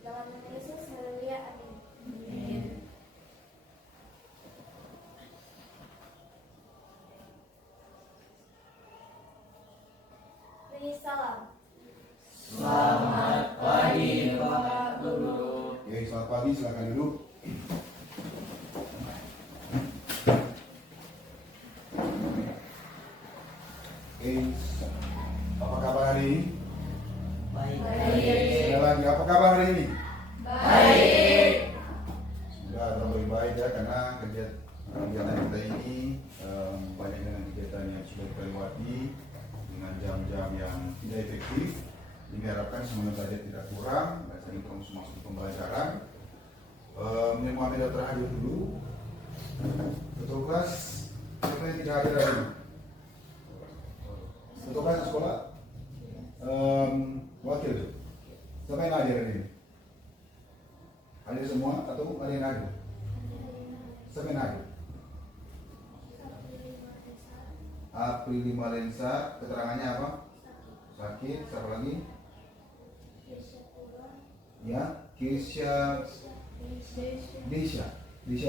Dalam nama Yesus, haleluya, amin. Beri salam. Selamat pagi Pak Guru. Oke, selamat pagi, silakan duduk. Oke, apa kabar hari ini? Baik. Sekali lagi, apa kabar hari ini? Baik. Semoga lebih baik ya, karena kegiatan kita ini banyak dengan kegiatan yang sudah kita lewati dengan jam-jam yang tidak efektif. Ini diharapkan semuanya belajar tidak kurang, dan ini terus masuk ke pembelajaran. Yang mau tidak terhadir dulu. Ketua kelas, siapa yang tidak hadir hari ini? Ketua kelas sekolah? Wakil tuh. Siapa yang hadir hari ini? Hadir semua atau ada yang hadir? Siapa yang hadir? April 5 Lensa, keterangannya apa? Sakit, siapa lagi? Ya, Kesha Desha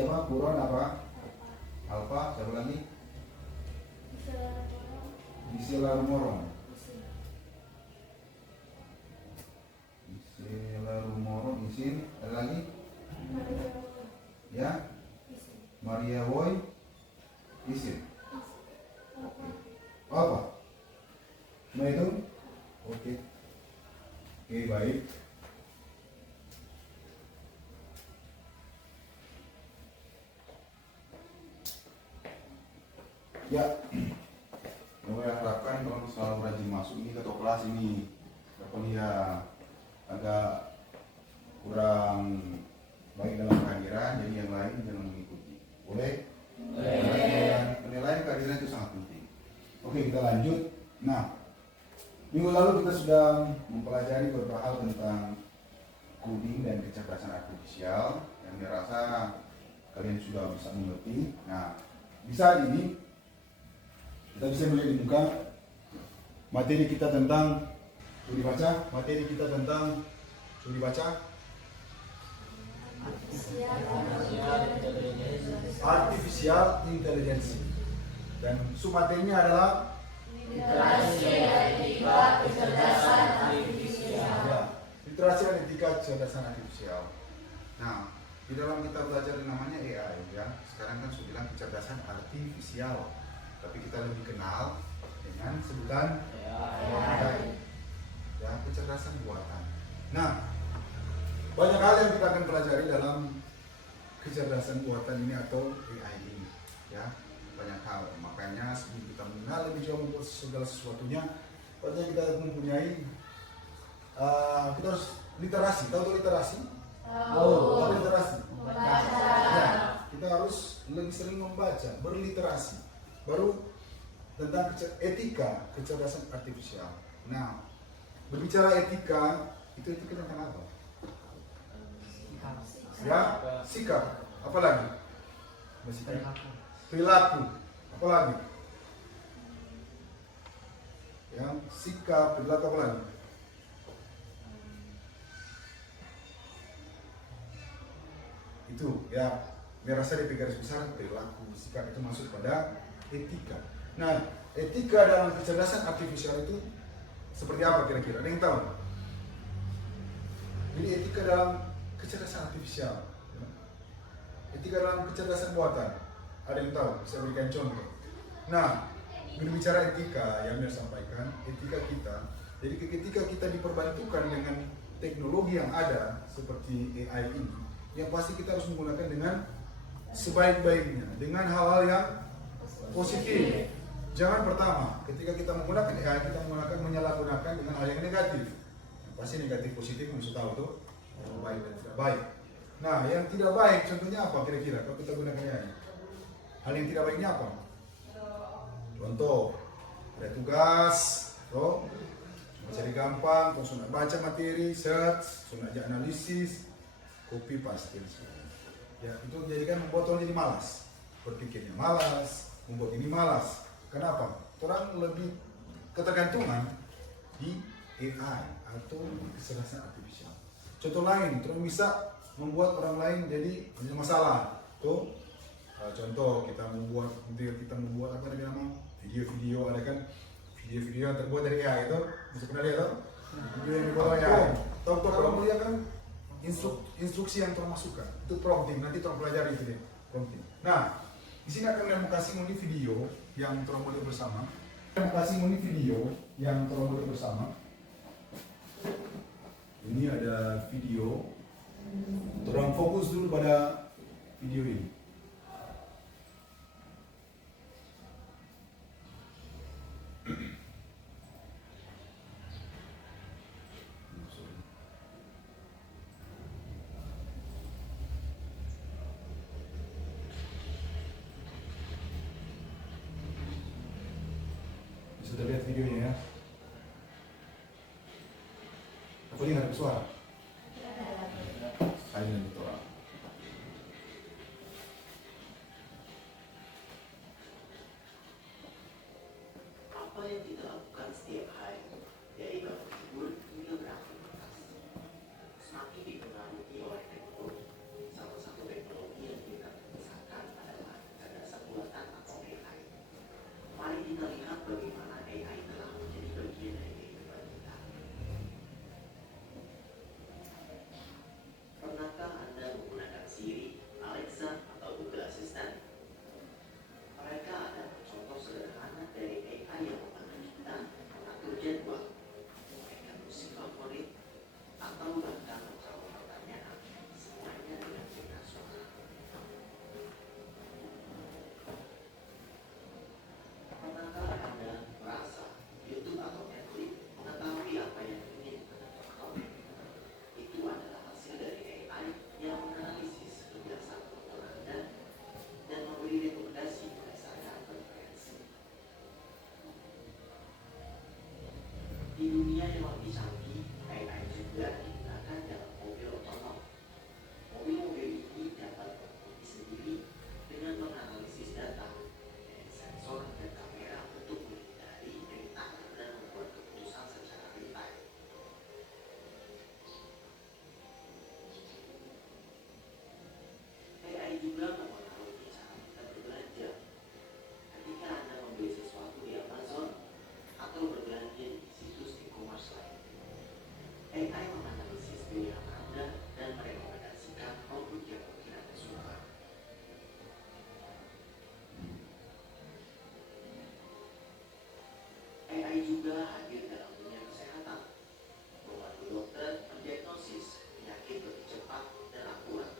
apa? Kuron apa? Alfa, siapa lagi? Isela Rumorong. Isela Rumorong, isin. Ada lagi? Ya, Maria Boy, isin. Apa? Cuma itu? Oke. Oke, baik. Ya, yang saya harapkan kalau selalu rajin masuk ini ketua kelas ini, walaupun ya agak kurang baik dalam kehadiran, jadi yang lain jangan mengikuti. Boleh? Penilaian kehadiran itu sangat penting. Oke, kita lanjut. Nah, minggu lalu kita sudah mempelajari beberapa hal tentang coding dan kecerdasan artifisial yang dirasa kalian sudah bisa mengerti. Nah, di saat ini kita bisa melihat di muka materi kita tentang, sudah dibaca? Materi kita tentang, sudah dibaca? Artificial Intelligence. Dan submaterinya adalah Literasi dan etika kecerdasan artifisial. ya, literasi dan etika kecerdasan artifisial. Nah, di dalam kita belajar yang namanya AI ya. Sekarang kan sudah bilang kecerdasan artifisial, tapi kita lebih kenal dengan sebutan AI. Ya, kecerdasan buatan. Nah, banyak hal yang kita akan pelajari dalam kecerdasan buatan ini atau AI ini, ya, banyak hal. Makanya sebelum kita mengenal lebih jauh membuat segala sesuatunya, pokoknya kita mempunyai, kita harus literasi. Tahu literasi? Tahu literasi? Ya, kita harus lebih sering membaca, berliterasi. Baru tentang etika kecerdasan artifisial. Nah, berbicara etika, itu tentang apa? Ya, sikap. Apa lagi? Perilaku. Apa lagi? Ya, sikap, perilaku apa lagi? Itu ya, biar rasa di garis besar perilaku, sikap itu masuk pada etika. Nah, etika dalam kecerdasan artifisial itu seperti apa kira-kira? Ada yang tahu? Jadi etika dalam kecerdasan artifisial, ya. Etika dalam kecerdasan buatan, ada yang tahu? Bisa berikan contoh. Nah, berbicara etika yang saya sampaikan, etika kita. Jadi ketika kita diperbantukan dengan teknologi yang ada seperti AI ini, yang pasti kita harus menggunakan dengan sebaik-baiknya, dengan hal-hal yang positif. Jangan pertama, ketika kita menggunakan AI, kita menyalahgunakan dengan hal yang negatif. Yang pasti negatif positif harus tahu tuh, baik dan tidak baik. Nah, yang tidak baik contohnya apa kira-kira kalau kita gunakan AI? Hal yang tidak baiknya apa? Contoh, ada tugas, toh, cari gampang, terus nak baca materi, search, nak aja analisis, copy paste. Ya, itu jadikan membuat orang jadi malas, berpikirnya malas, membuat ini malas. Kenapa? Orang lebih ketergantungan di AI atau kecerdasan artifisial. contoh lain, terus bisa membuat orang lain jadi punya masalah. Tuh, contoh kita membuat apa namanya video-video, ada kan video-video yang terbuat dari AI itu, bisa pernah lihat tuh? Video yang dibuat dari AI. Tahu kalau melihat kan instruksi yang termasukkan itu prompting, nanti tolong pelajari itu dia prompting. Nah, di sini akan saya kasih muni video yang tolong melihat bersama. Saya mau kasih muni video yang tolong melihat bersama. Ini ada video. Tolong fokus dulu pada video ini. Sudah lihat videonya ya? Apa ini ada suara? Silent itu orang. Apa yang kita lakukan setiap hari dari bangun tidur hingga beraktivitas semakin dipengaruhi oleh teknologi. Salah satu teknologi yang kita pisahkan adalah kecerdasan buatan atau AI. Mari kita lihat bagaimana AI telah menjadi bagian dari kehidupan kita. Pernahkah Anda menggunakan Siri, Alexa, atau Google Assistant? Mereka adalah contoh sederhana dari AI yang membantu kita mengatur jadwal, memainkan musik favorit, atau bahkan menjawab pertanyaan, semuanya dengan perintah suara. Pernahkah Anda merasa YouTube atau Netflix mengetahui apa yang ingin Anda tonton? Itu adalah hasil dari AI yang menganalisis kebiasaan penonton Anda dan memberi rekomendasi berdasarkan preferensi. Di dunia yang lebih canggih, AI juga digunakan dalam mobil otonom. Mobil-mobil ini dapat berfungsi sendiri dengan menganalisis data dari sensor dan kamera untuk menghindari rintangan dan membuat keputusan secara real time. AI juga mempengaruhi cara kita berbelanja. Ketika Anda membeli sesuatu di Amazon atau berbelanja di situs e-commerce lain, AI menganalisis pilihan Anda dan merekomendasikan produk yang mungkin Anda suka. AI juga hadir dalam dunia kesehatan, membantu dokter mendiagnosis penyakit lebih cepat dan akurat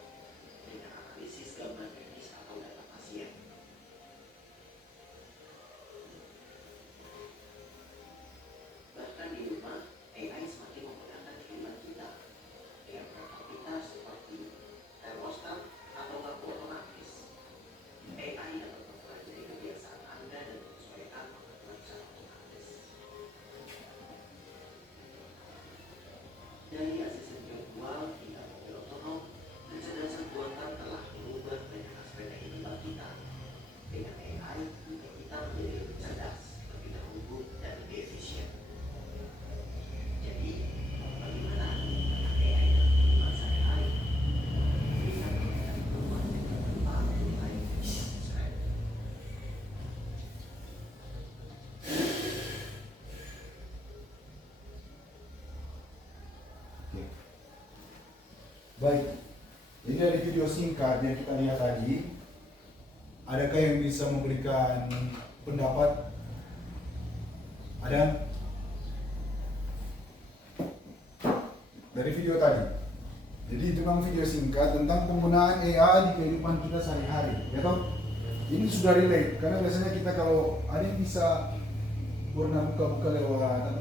dengan analisis gambar medis atau data pasien. Bahkan di rumah, AI semakin memudahkan kehidupan kita dengan beraktivitas seperti termostat atau lampu otomatis. AI dapat mempelajari kebiasaan Anda dan menyesuaikan pengaturan secara otomatis. Dari asisten virtual hingga mobil otonom, kecerdasan buatan telah mengubah banyak aspek kehidupan kita. Dengan AI, dunia kita menjadi lebih cerdas, lebih terhubung, dan lebih efisien. Jadi, bagaimana menggunakan AI dalam kehidupan sehari-hari? Berikan komentar di bawah dan jangan lupa untuk like, share, dan subscribe. Oke. Baik, jadi dari video singkat yang kita lihat tadi, adakah yang bisa memberikan pendapat? Ada? Dari video tadi. Jadi itu memang video singkat tentang penggunaan AI di kehidupan kita sehari-hari, ya toh? Ini sudah relate, karena biasanya kita kalau ada yang bisa pernah buka-buka lewat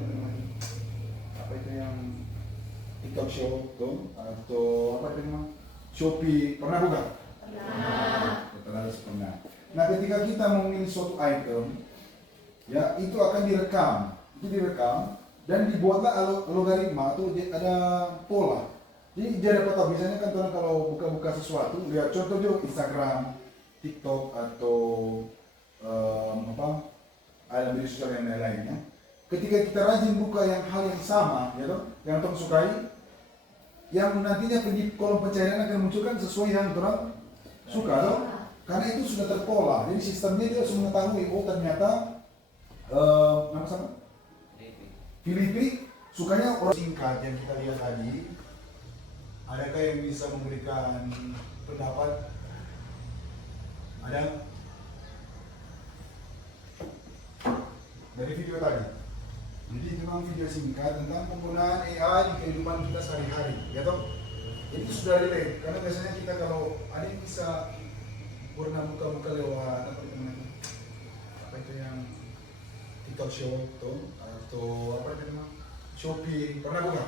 apa itu yang TikTok Shop tuh, atau apa itu namanya Shopee, pernah buka? Pernah. Nah, ketika kita memilih suatu item, ya itu akan direkam, dan dibuatlah logaritma atau ada pola. Jadi dia dapat tahu, biasanya kan orang kalau buka-buka sesuatu, lihat contoh juga Instagram, TikTok atau ada media sosial yang lainnya. Ketika kita rajin buka hal yang sama, ya toh, yang orang sukai, yang nantinya di kolom pencarian akan munculkan sesuai yang orang suka toh? Karena itu sudah terpola, jadi sistemnya dia harus mengetahui, oh ternyata nama sama? Filipi sukanya orang singkat yang kita lihat tadi. Adakah yang bisa memberikan pendapat? Ada? Dari video tadi. Jadi itu memang video singkat tentang penggunaan AI di kehidupan kita sehari-hari, ya toh? Itu sudah relate, karena biasanya kita kalau ada yang bisa pernah buka-buka lewat apa itu yang TikTok Shop tuh atau apa itu namanya Shopee, pernah buka?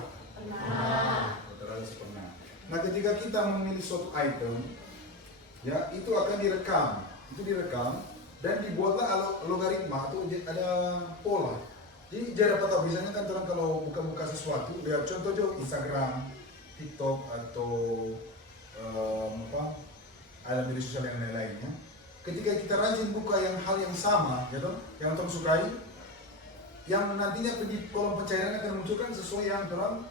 Pernah. Nah ketika kita memilih suatu item, ya itu akan direkam, dan dibuatlah logaritma atau ada pola. Jadi jangan dapat tahu, biasanya kan orang kalau buka-buka sesuatu, lihat contoh jo Instagram, TikTok atau ada media sosial yang lain-lainnya. Ketika kita rajin buka hal yang sama, ya toh, yang orang sukai, yang nantinya di kolom pencarian akan munculkan sesuai yang orang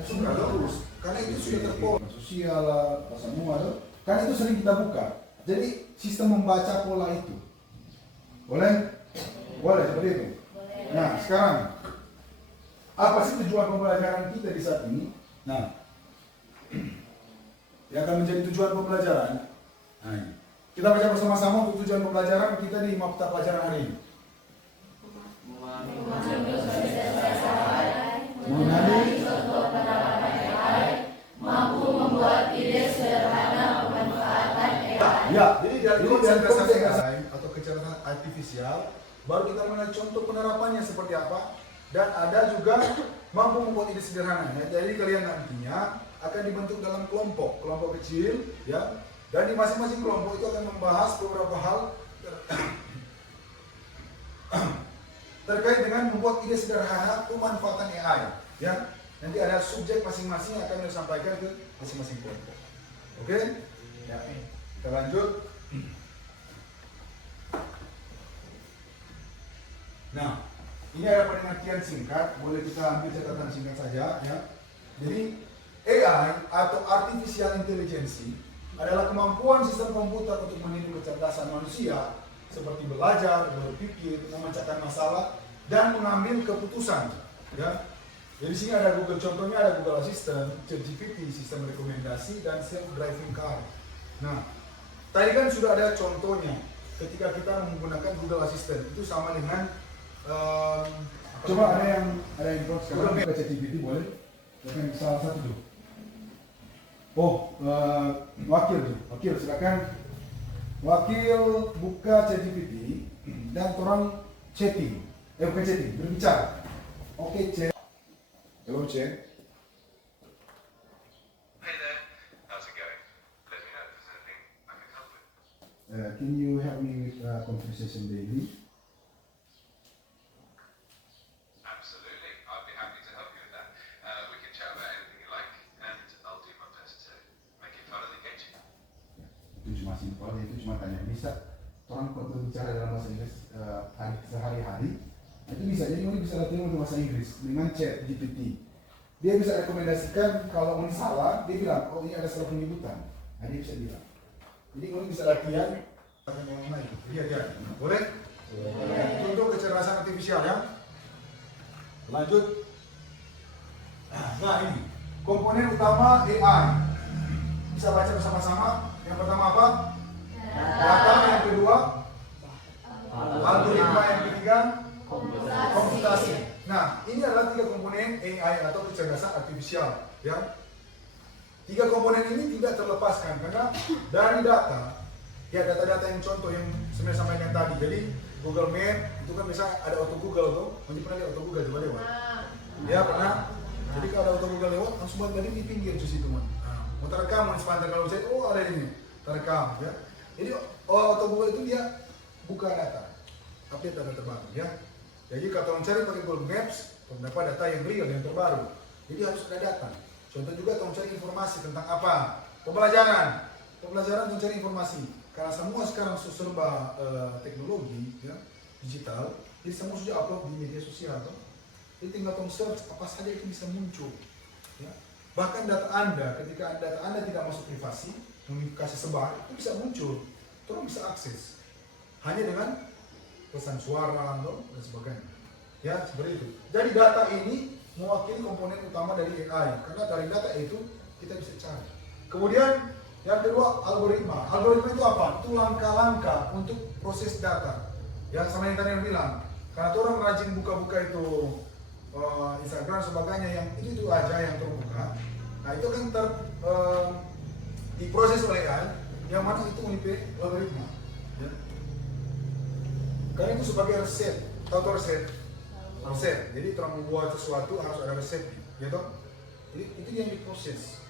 suka terus. Karena itu sudah terpola, sosial, apa semua, toh. Karena itu sering kita buka. Jadi sistem membaca pola itu, boleh seperti itu. Nah sekarang apa sih tujuan pembelajaran kita di saat ini? Nah, yang akan menjadi tujuan pembelajaran. Nah, kita baca bersama-sama untuk tujuan pembelajaran kita di mata pelajaran hari ini. Mengenali mampu membuat ide sederhana pemanfaatan AI. Ya, jadi dari kecerdasan AI atau kecerdasan artifisial, baru kita mengenal contoh penerapannya seperti apa, dan ada juga mampu membuat ide sederhana. Ya. Jadi kalian nantinya akan dibentuk dalam kelompok kecil, ya, dan di masing-masing kelompok itu akan membahas beberapa hal terkait dengan membuat ide sederhana pemanfaatan AI, ya. Nanti ada subjek masing-masing yang akan disampaikan ke masing-masing kelompok. Oke? Ya. Kita lanjut. Nah, ini ada pengertian singkat, boleh kita ambil catatan singkat saja, ya. Jadi AI atau artificial intelligence adalah kemampuan sistem komputer untuk meniru kecerdasan manusia seperti belajar, berpikir, memecahkan masalah, dan mengambil keputusan. Ya. Jadi sini ada Google, contohnya ada Google Assistant, ChatGPT, sistem rekomendasi, dan self-driving car. Nah, tadi kan sudah ada contohnya ketika kita menggunakan Google Assistant, itu sama dengan coba ada yang sekarang buka ChatGPT boleh? Silakan salah satu dulu. Wakil silakan. Wakil buka ChatGPT dan orang chatting, bukan chatting, berbicara. Oke, chat. Hello, chat. Hey there, how's it going? Let me know if there's anything I can help with. Can you help me with conversation daily? Absolutely, I'd be happy to help you with that. We can chat about anything you like, and I'll do my best to make it fun and engaging. Itu cuma simpel, itu cuma tanya bisa. Orang kalau bicara dalam bahasa Inggris sehari-hari, itu bisa. Jadi orang bisa latihan untuk bahasa Inggris dengan chat GPT. Dia bisa rekomendasikan kalau orang salah, dia bilang, oh ini ada salah penyebutan. Nah, dia bisa bilang. Jadi orang bisa latihan akan yang lain. Lihat ya, boleh? Itu untuk kecerdasan artifisial ya. Lanjut. Nah ini komponen utama AI. Bisa baca bersama-sama. Yang pertama apa? Data. Yang kedua algoritma. Yang ketiga komputasi. Nah, ini adalah 3 komponen AI atau kecerdasan artifisial, ya. 3 komponen ini tidak terlepaskan karena dari data, ya data-data yang contoh yang sebenarnya sampaikan tadi. Jadi Google Map itu kan bisa ada auto Google tuh. Mungkin pernah lihat auto Google coba lewat? Ya pernah. Jadi kalau ada auto Google lewat, langsung buat tadi di pinggir di situ man. Mau terekam, mau sepanjang kalau saya, oh ada ini, terekam, ya. Jadi auto Google itu dia buka data, update data terbaru, ya. Jadi kalau mencari pakai Google Maps, dapat data yang real, yang terbaru. Jadi harus ada data. Contoh juga kalau mencari informasi tentang apa? Pembelajaran mencari informasi. Karena semua sekarang serba teknologi, ya, digital, jadi semua sudah upload di media sosial. Kan? Jadi tinggal search apa saja itu bisa muncul. Ya. Bahkan data Anda, ketika data Anda tidak masuk privasi, kasih sebar, itu bisa muncul. Orang bisa akses. Hanya dengan pesan suara dan sebagainya. Ya, seperti itu. Jadi data ini mewakili komponen utama dari AI. Karena dari data itu kita bisa cari. Kemudian yang kedua, algoritma. Algoritma itu apa? Itu langkah-langkah untuk proses data. Ya, sama yang tadi yang bilang. Karena orang rajin buka-buka itu Instagram sebagainya, yang itu aja yang terbuka. Nah itu kan diproses oleh AI, yang mana itu mengikuti algoritma. Ya. Karena itu sebagai resep, tahu resep? Resep. Jadi orang membuat sesuatu harus ada resep, gitu. Jadi itu yang diproses.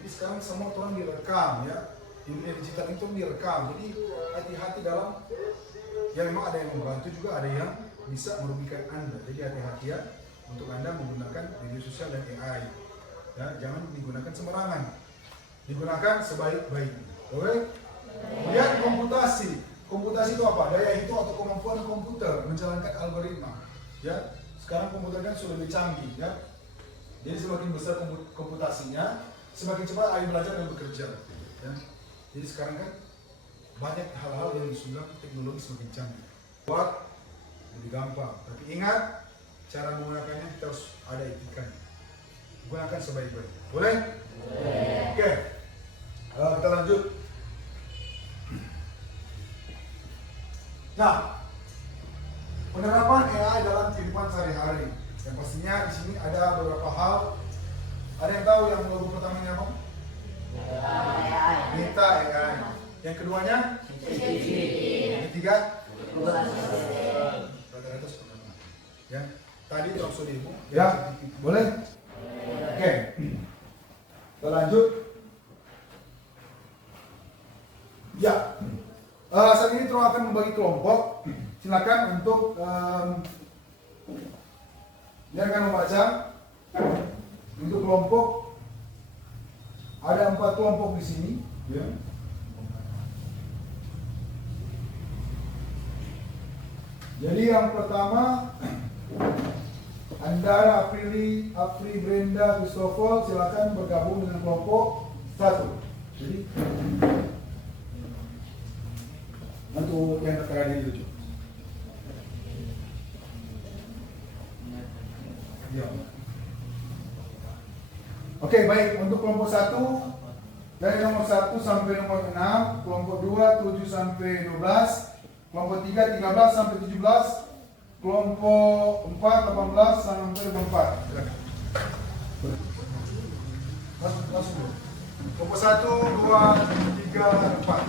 Jadi sekarang semua orang direkam, ya. Di dunia digital itu direkam. Jadi hati-hati dalam, ya memang ada yang membantu juga, ada yang bisa merugikan Anda. Jadi hati-hati ya untuk Anda menggunakan media sosial dan AI. Ya, jangan digunakan sembarangan. Digunakan sebaik-baiknya. Oke? Kemudian komputasi. Komputasi itu apa? Daya hitung atau kemampuan komputer menjalankan algoritma. Ya, sekarang komputer kan sudah lebih canggih, ya. Jadi semakin besar komputasinya, semakin cepat AI belajar dan bekerja. Ya. Jadi sekarang kan banyak hal-hal yang disumbang teknologi semakin canggih. Buat lebih gampang, tapi ingat cara menggunakannya kita harus ada etikanya. Gunakan sebaik-baiknya. Boleh? Boleh. Oke. Kita lanjut. Nah, penerapan AI dalam kehidupan sehari-hari. Yang pastinya di sini ada beberapa hal. Ada yang tahu yang logo pertamanya apa? AI. Meta AI. Yang keduanya? Yang ketiga? Rata-rata seperti apa? Ya. Tadi di episode ibu. Ya, boleh? Oke. Kita lanjut. Ya. Saat ini Tro akan membagi kelompok. Silakan untuk dia akan membaca untuk kelompok. Ada 4 kelompok di sini. Ya. Jadi yang pertama, Andara, Aprili, Brenda, Christopher, silakan bergabung dengan kelompok 1. Jadi untuk yang terkait ini lucu. Ya. Oke, baik. Untuk kelompok 1 dari nomor 1 sampai nomor 6, kelompok 2 7 sampai 12, kelompok 3 13 sampai 17, kelompok 4 18 sampai 24. Langsung. Kelompok 1 2 3 4.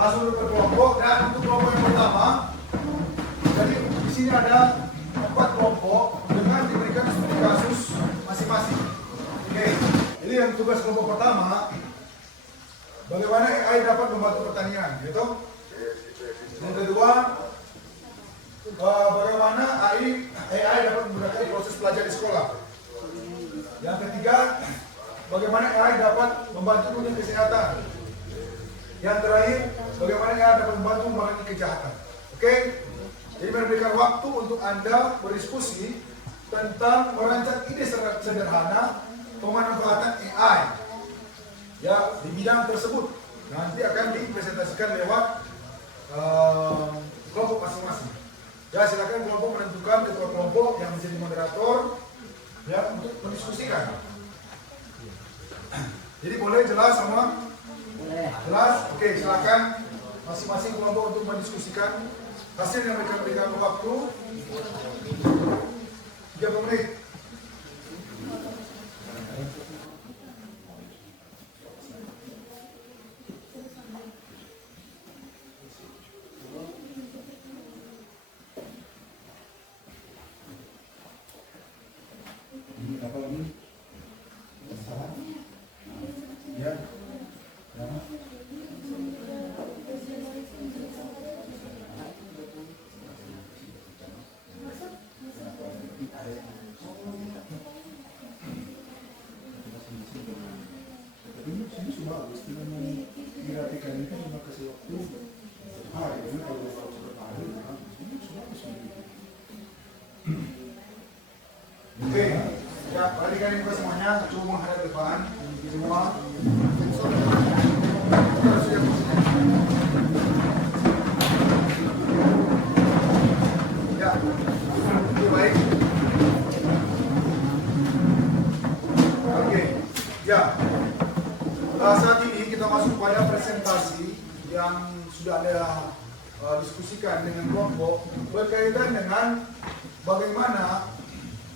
Langsung ke kelompok, dan untuk kelompok yang pertama, jadi di sini ada 4 kelompok dengan diberikan studi kasus masing-masing. Oke, jadi yang tugas kelompok pertama, bagaimana AI dapat membantu pertanian, gitu. Yang kedua, bagaimana AI dapat memudahkan proses belajar di sekolah. Yang ketiga, bagaimana AI dapat membantu dunia kesehatan. Yang terakhir, bagaimana AI dapat membantu mengurangi kejahatan. Oke? Jadi memberikan waktu untuk Anda berdiskusi tentang merancang ide sederhana pemanfaatan AI ya di bidang tersebut. Nanti akan dipresentasikan lewat kelompok masing-masing. Ya, silakan kelompok menentukan ketua kelompok yang menjadi moderator ya untuk mendiskusikan. Jadi boleh jelas semua? Jelas? Oke, silakan masing-masing kelompok untuk mendiskusikan hasil yang mereka berikan waktu 30 menit. Ini apa lagi? Salah? Ya. Diratikan ini kan cuma kasih waktu hari, ini kalau beberapa hari, oke, ya perhatikan ini semuanya, coba menghadap depan, semua. Ya, itu baik. Oke, ya. Saat ini kita masuk pada presentasi yang sudah Anda diskusikan dengan kelompok berkaitan dengan bagaimana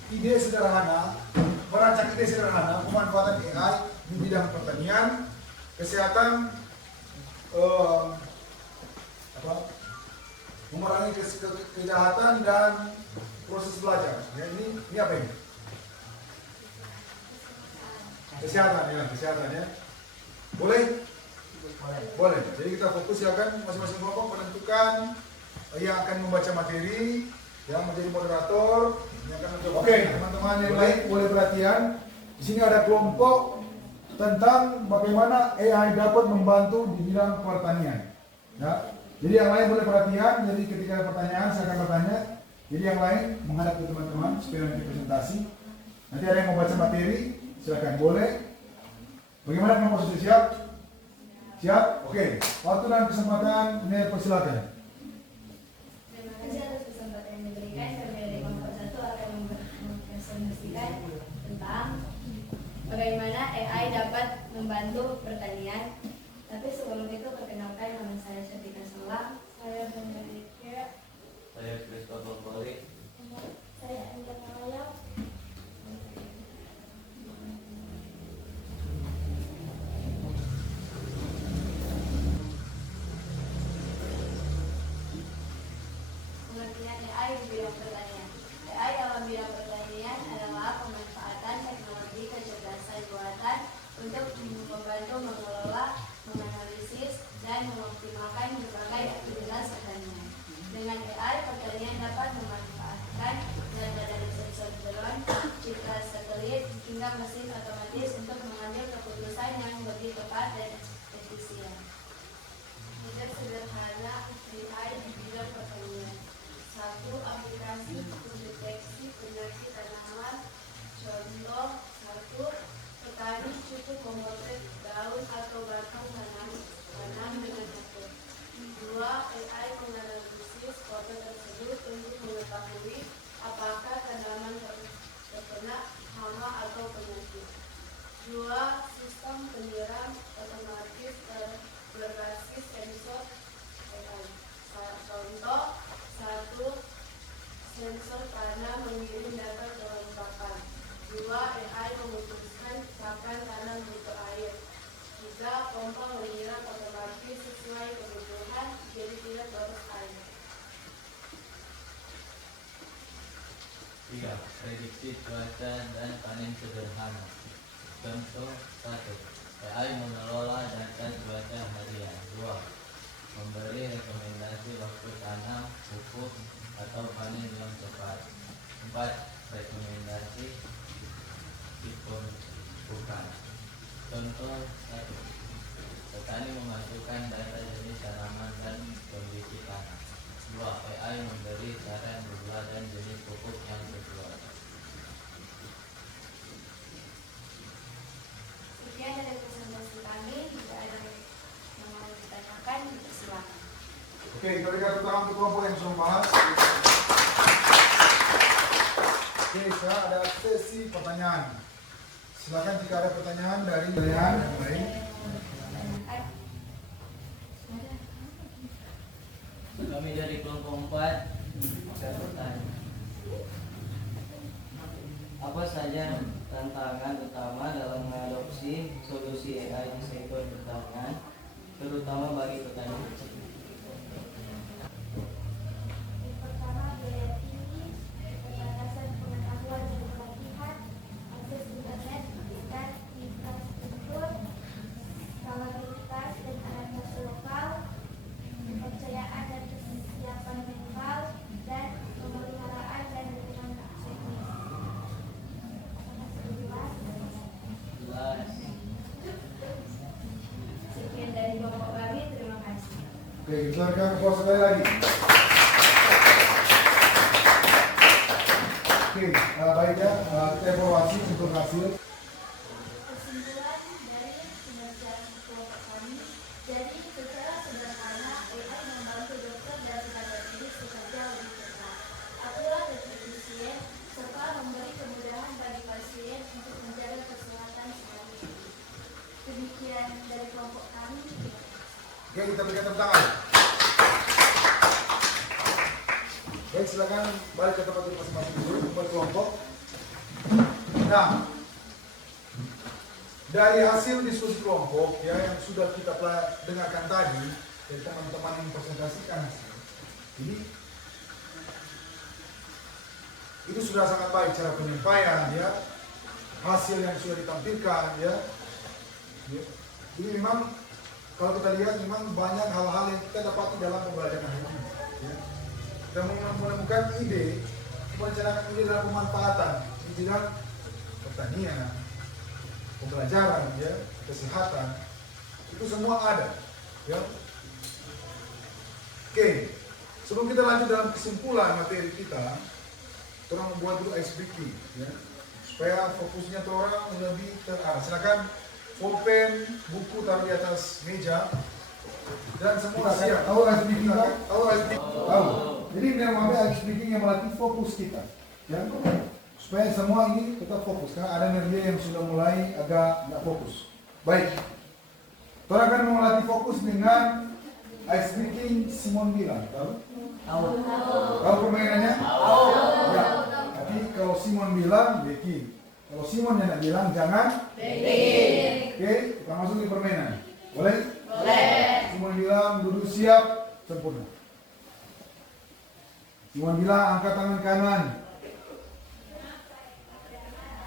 ide sederhana, merancang ide sederhana pemanfaatan AI di bidang pertanian, kesehatan, memerangi kejahatan dan proses belajar. Ya, ini apa ini? Kesehatan ya. Boleh? Boleh. Jadi kita fokus silakan masing-masing kelompok menentukan yang akan membaca materi, yang menjadi moderator, yang akan mencoba. Oke, teman-teman yang lain boleh perhatian. Di sini ada kelompok tentang bagaimana AI dapat membantu di bidang pertanian. Ya. Jadi yang lain boleh perhatian. Jadi ketika ada pertanyaan saya akan bertanya. Jadi yang lain menghadap ke teman-teman supaya nanti presentasi. Nanti ada yang membaca materi, silakan boleh. Bagaimana kelompok sudah siap? Siap? Oke. Waktu dan kesempatan ini persilakan. Terima kasih atas kesempatan yang diberikan. Kami dari kelompok 1 akan mempresentasikan tentang bagaimana AI dapat membantu pertanian. Tapi sebelum itu perkenalkan, nama saya Syafiqah Salam. Saya Benedikya. Saya Christopher Poli. Saya Angga Malaya. Pengertian AI di bidang pertanian. AI dalam bidang pertanian adalah pemanfaatan teknologi kecerdasan buatan untuk membantu mengelola, menganalisis, dan mengoptimalkan berbagai aktivitas pertanian. Dengan AI, pertanian dapat memanfaatkan data dari sensor drone, citra satelit, hingga mesin otomatis untuk mengambil keputusan yang lebih tepat dan efisien. Tidak sederhana AI di bidang pertanian. 1. Aplikasi pendeteksi penyakit tanaman. Contoh 1. Petani cukup memotret daun atau batang tanam dengan HP. 2. AI menganalisis foto tersebut untuk mengetahui apakah tanaman terkena hama atau penyakit. 2. Sistem penyiram otomatis berbasis sensor AI. Contoh 1. Sensor tanah mengirim data kelengkapan. 2. AI memutuskan kapan tanam butuh air. 3. Pompa menyiram otomatis sesuai kebutuhan, jadi tidak boros air. 3. Prediksi cuaca dan panen sederhana. Contoh 1. AI mengelola data cuaca harian. 2. Memberi rekomendasi waktu tanam, pupuk, atau panen yang tepat. 4. Rekomendasi pemupukan. Contoh 1. Petani memasukkan data jenis tanaman dan kondisi tanah. 2. AI memberi saran jumlah dan jenis pupuk yang sesuai. Sekian dari presentasi kami. Jika ada yang mau ditanyakan, silakan. Oke, kita berikan tepuk tangan untuk kelompok yang sudah membahas. Oke, sekarang ada sesi pertanyaan. Silakan jika ada pertanyaan dari kalian yang lain. Kami dari kelompok 4 akan bertanya, apa saja tantangan utama dalam mengadopsi solusi AI di sektor pertanian, terutama bagi petani kecil? Pertama, biaya tinggi, keterbatasan pengetahuan dan pelatihan, akses internet dan infrastruktur, skalabilitas dan adaptasi lokal, kepercayaan dan kesiapan mental, dan pemeliharaan dan dukungan teknis. Jelas. Oke, kita berikan kepuasan sekali lagi. Oke, baik ya, kita evaluasi untuk hasil. Kesimpulan dari kinerja kelompok kami, jadi secara sederhana AI membantu dokter dan tenaga medis bekerja lebih cepat, akurat dan efisien, serta memberi kemudahan bagi pasien untuk menjaga kesehatan sehari-hari. Demikian dari kelompok kami. Oke, kita berikan tepuk tangan. Baik, silakan balik ke tempat masing-masing dulu, berkelompok. Nah, dari hasil diskusi kelompok ya yang sudah kita dengarkan tadi dari teman-teman yang presentasikan hasil, ini itu sudah sangat baik cara penyampaian ya, hasil yang sudah ditampilkan ya. Ini memang kalau kita lihat memang banyak hal-hal yang kita dapati dalam pembelajaran hari ini ya. Kita menemukan ide, merencanakan ide dalam pemanfaatan di bidang pertanian, pembelajaran, ya, kesehatan, itu semua ada. Ya. Oke, sebelum kita lanjut dalam kesimpulan materi kita, orang membuat dulu ice breaking, ya, supaya fokusnya orang lebih terarah. Silakan pulpen, buku taruh di atas meja, dan semua siap. Tahu ice breaking kan? Tahu ice breaking? Tahu. Jadi yang mengambil ice breaking yang melatih fokus kita, ya, supaya semua ini tetap fokus. Karena ada media yang sudah mulai agak nggak fokus. Baik, kita akan melatih fokus dengan ice breaking Simon bilang, tahu? Tahu. Tahu permainannya? Tahu. Ya. Tapi kalau Simon bilang, bikin. Kalau Simon yang bilang, jangan. Bikin. Oke, kita masuk di permainan. Boleh? Boleh. Simon bilang, duduk siap, sempurna. Simon bilang, angkat tangan kanan.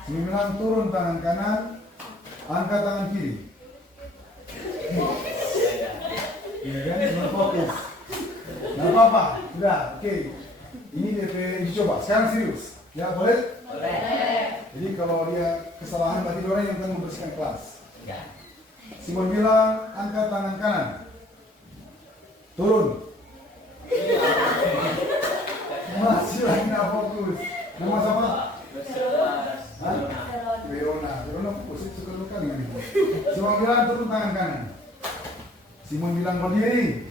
Simon bilang, turun tangan kanan, angkat tangan kiri. Iya kan, belum fokus. Nggak apa-apa, udah, oke. Ini dicoba, sekarang serius. Ya, boleh? Boleh. Jadi kalau dia kesalahan, berarti orang yang akan membersihkan kelas. Ya. Simon bilang, angkat tangan kanan. Turun. Masih lagi nggak fokus. Nama siapa? Verona. Verona fokus suka luka nih. Simon bilang turun tangan kanan. Simon bilang berdiri.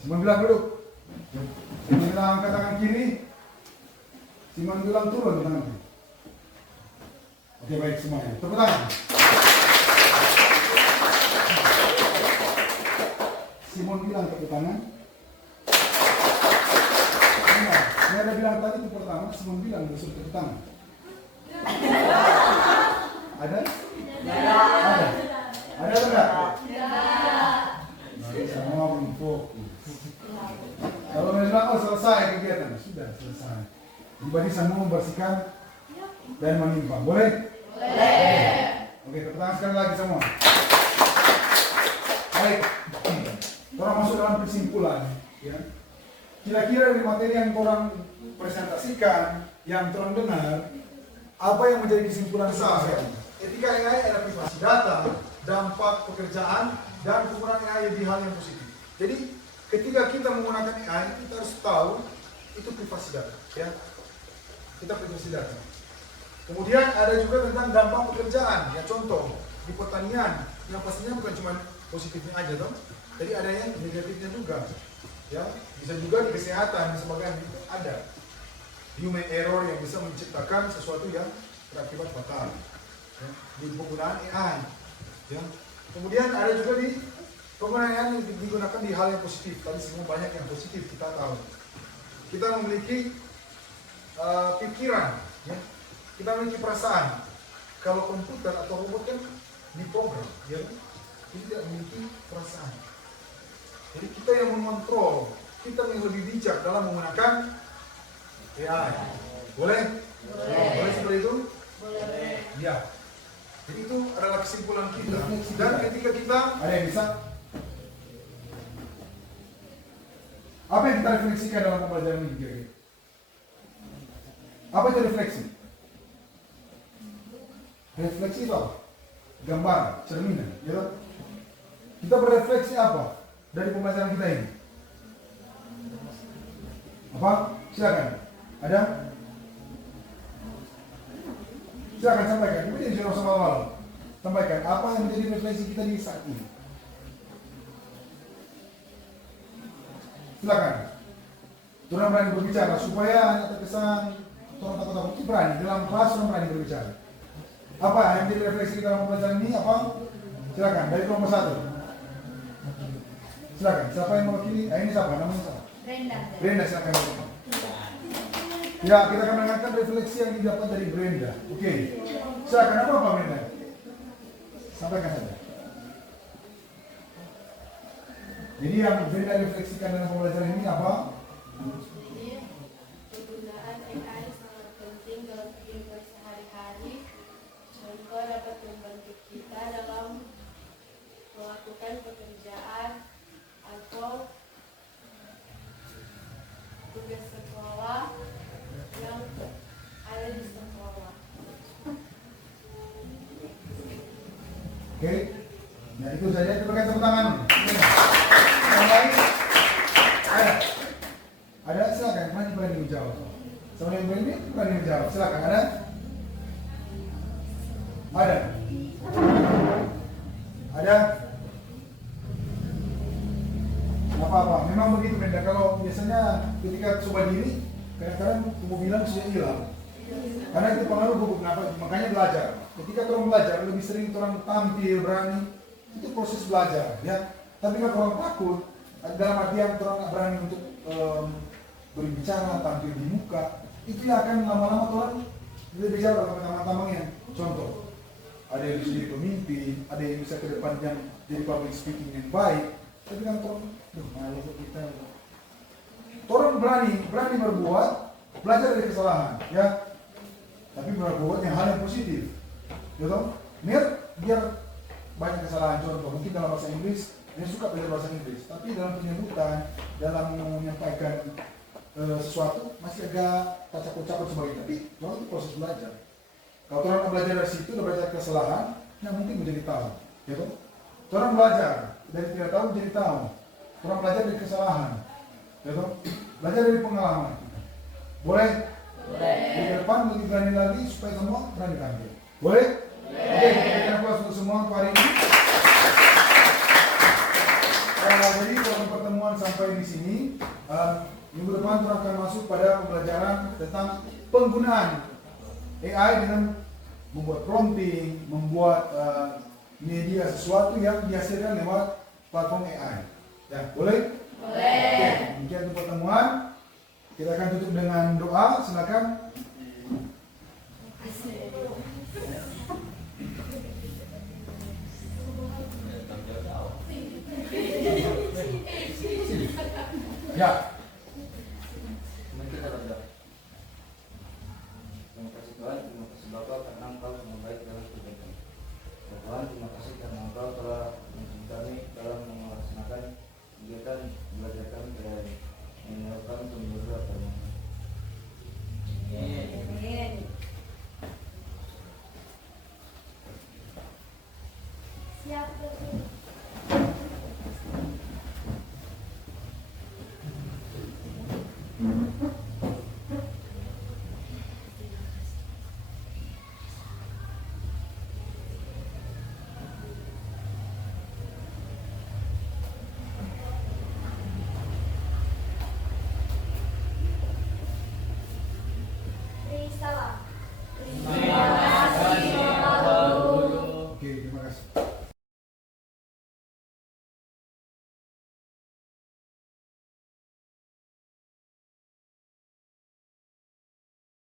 Simon bilang duduk. Simon bilang angkat tangan kiri. Simon bilang turun tangan kiri. Oke, baik semuanya. Tepuk tangan. Simon bilang tepuk tangan. Saya ada bilang tadi itu pertama, Simon bilang besok tepuk tangan. Ada? Ada? Ada atau enggak? Nah, semua belum fokus. Kalau memang selesai kegiatan, sudah selesai. Jadi semua membersihkan dan menyimpang. Boleh? Boleh. Oke, tepuk tangan sekali lagi semua. Baik. Kita masuk dalam kesimpulan. Ya. Kira-kira dari materi yang korang presentasikan, yang korang dengar, apa yang menjadi kesimpulan saya? Etika AI adalah privasi data, dampak pekerjaan, dan penggunaan AI di hal yang positif. Jadi, ketika kita menggunakan AI, kita harus tahu itu privasi data. Ya. Kita privasi data. Kemudian ada juga tentang dampak pekerjaan. Ya, contoh, di pertanian, yang pastinya bukan cuma positifnya aja, toh. Jadi ada yang negatifnya juga. Ya, bisa juga di kesehatan di sebagian itu ada human error yang bisa menciptakan sesuatu yang berakibat fatal ya, di penggunaan AI ya. Kemudian ada juga di penggunaan AI yang digunakan di hal yang positif. Tadi semua banyak yang positif kita tahu. Kita memiliki pikiran ya. Kita memiliki perasaan. Kalau komputer atau robot kan diprogram ya, ini tidak memiliki perasaan. Jadi kita yang mengontrol, kita yang lebih bijak dalam menggunakan AI. Boleh? Boleh seperti itu? Boleh. Ya. Jadi itu adalah kesimpulan kita. Dan ketika kita ada yang bisa, apa yang kita refleksikan dalam pembelajaran ini kira-kira? Apa itu refleksi? Refleksi itu apa? Gambar, cerminan, ya. Kita berefleksi apa dari pembelajaran kita ini? Apa? Silakan. Ada? Silakan sampaikan. Kemudian jangan sama malam. Sampaikan apa yang menjadi refleksi kita di saat ini. Silakan. Orang berani berbicara supaya hanya terkesan orang takut-takut. Berani dalam kelas orang berani berbicara. Apa yang menjadi refleksi kita dalam pembelajaran ini? Apa? Silakan dari kelompok 1. Silakan. Siapa yang mewakili? Ini siapa? Namanya siapa? Brenda. Brenda, silakan. Ya, kita akan mendengarkan refleksi yang didapat dari Brenda. Oke. Silakan, apa Brenda? Sampaikan saja. Jadi yang Brenda refleksikan dalam pembelajaran ini apa? Jadi penggunaan AI sangat penting dalam kehidupan sehari-hari. Contoh dapat membantu kita dalam melakukan pekerjaan atau tugas sekolah yang ada di sekolah. Oke. Nah, itu saja. Kita berikan tepuk tangan. Yang lain? Ada? Silakan. Berani menjawab. Sama yang berani menjawab. Silakan. Ada? Ada? Ada? Apa-apa. Memang begitu Brenda. Kalau biasanya ketika coba diri, kadang-kadang kemobilan sudah hilang. Karena itu pengaruh gugup. Makanya belajar. Ketika orang belajar lebih sering orang tampil berani, itu proses belajar. Ya. Tapi kalau orang takut, dalam artian orang nggak berani untuk berbicara, tampil di muka, itu yang akan lama-lama orang berbicara dengan teman-teman yang contoh. Ada yang bisa jadi pemimpin, ada yang bisa ke depannya jadi public speaking yang baik. Tapi kan orang, malu kita. Orang berani berbuat, belajar dari kesalahan, ya. Tapi berbuat yang hal yang positif, gitu. Biar banyak kesalahan contoh. Mungkin dalam bahasa Inggris, dia suka belajar bahasa Inggris, tapi dalam penyebutan, dalam menyampaikan sesuatu masih agak kacak-kacak sebagainya. Tapi orang itu proses belajar. Kalau orang belajar dari situ, belajar kesalahan, ya mungkin menjadi tahu, gitu. Orang belajar dari tidak tahu menjadi tahu. Orang belajar dari kesalahan, gitu. Belajar dari pengalaman. Boleh? Di depan lebih berani lagi supaya semua berani tampil. Boleh? Oke, kita berikan aplaus untuk semua untuk hari ini. Jadi dalam pertemuan sampai di sini, minggu depan kita akan masuk pada pembelajaran tentang penggunaan AI dengan membuat prompting, membuat media sesuatu yang dihasilkan lewat platform AI. Ya, boleh? Boleh. Oke, demikian untuk pertemuan. Kita akan tutup dengan doa. Silakan. Ya. Mari kita berdoa. Terima kasih Tuhan, terima kasih Bapa karena Engkau yang baik dalam kebaikan. Tuhan, terima kasih karena Engkau telah menuntun kami dalam melaksanakan kegiatan belajar kami dan menyerahkan untuk berdoa firman. Amin. Siap. Salam.